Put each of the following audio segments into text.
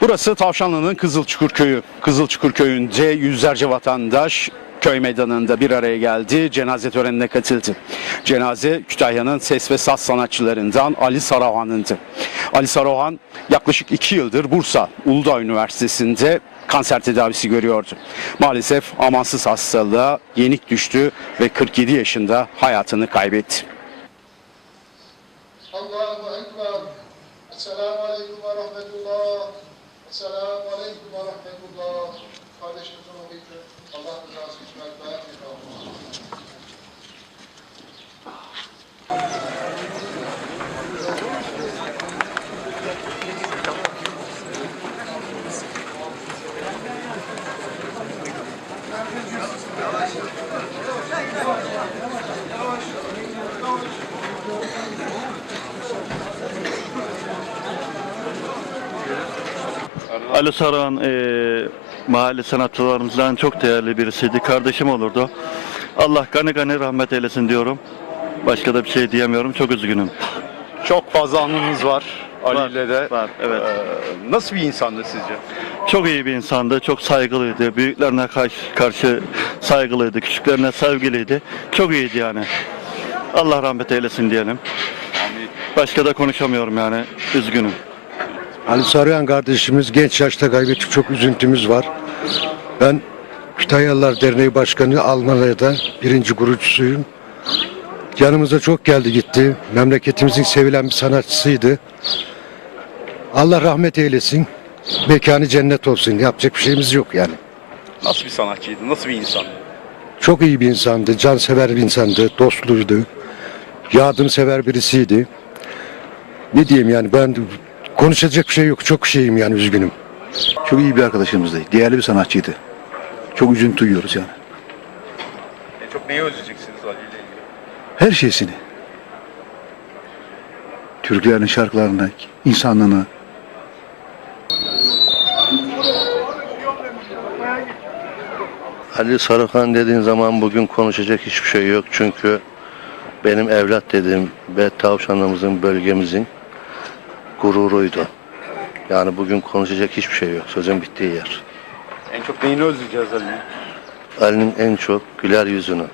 Burası Tavşanlı'nın Kızılçukur Köyü. Kızılçukur Köyü'nde yüzlerce vatandaş köy meydanında bir araya geldi. Cenaze törenine katıldı. Cenaze Kütahya'nın ses ve saz sanatçılarından Ali Saruhan'ındı. Ali Saruhan yaklaşık iki yıldır Bursa Uludağ Üniversitesi'nde kanser tedavisi görüyordu. Maalesef amansız hastalığa yenik düştü ve 47 yaşında hayatını kaybetti. Allahu Ekber. Esselamu Aleyküm ve Rahmetullah. Esselamu Aleyküm ve Rahmetullah. Kardeşimizin Ali Saran eee mahalle sanatçılarımızdan çok değerli birisiydi. Kardeşim olurdu. Allah gani gani rahmet eylesin diyorum. Başka da bir şey diyemiyorum. Çok üzgünüm. Çok fazla anınız var Ali ile de. var, evet. Ee, nasıl bir insandı sizce? Çok iyi bir insandı. Çok saygılıydı. Büyüklerine karşı, karşı saygılıydı. Küçüklerine sevgiliydi. Çok iyiydi yani. Allah rahmet eylesin diyelim. Başka da konuşamıyorum yani. Üzgünüm. Ali Sarıyan kardeşimiz genç yaşta kaybettik. Çok üzüntümüz var. Ben Kütahyalılar Derneği Başkanı Almanya'da birinci kurucusuyum. Yanımıza çok geldi gitti. Memleketimizin sevilen bir sanatçısıydı. Allah rahmet eylesin. Mekanı cennet olsun. Yapacak bir şeyimiz yok yani. Nasıl bir sanatçıydı? Nasıl bir insan? Çok iyi bir insandı. Cansever bir insandı. Dostluydu. Yardımsever birisiydi. Ne diyeyim yani ben konuşacak bir şey yok. Çok şeyim yani üzgünüm. Çok iyi bir arkadaşımızdı. Değerli bir sanatçıydı. Çok üzüntü duyuyoruz yani. En çok neyi özleyeceksiniz Ali ile ilgili? Her şeysini. Türklerin şarkılarını, insanlığını. Ali Sarıkan dediğin zaman bugün konuşacak hiçbir şey yok. Çünkü benim evlat dediğim ve tavşanımızın, bölgemizin gururuydu. Yani bugün konuşacak hiçbir şey yok. Sözün bittiği yer. En çok neyini özleyeceğiz Ali'nin? Ali'nin en çok güler yüzünü.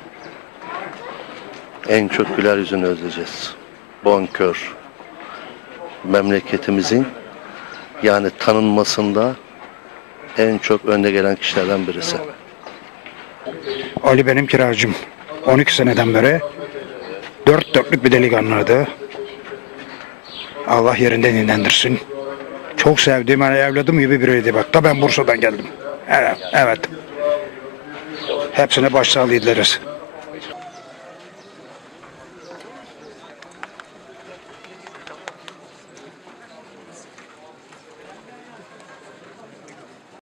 En çok güler yüzünü özleyeceğiz. Bonkör. Memleketimizin yani tanınmasında en çok önde gelen kişilerden birisi. Ali benim kiracım. 12 seneden beri dört dörtlük bir delikanlıydı. Allah yerinden dinlendirsin. Çok sevdiğim hani evladım gibi biriydi bak. Da ben Bursa'dan geldim. Evet, evet. Hepsine başsağlığı dileriz.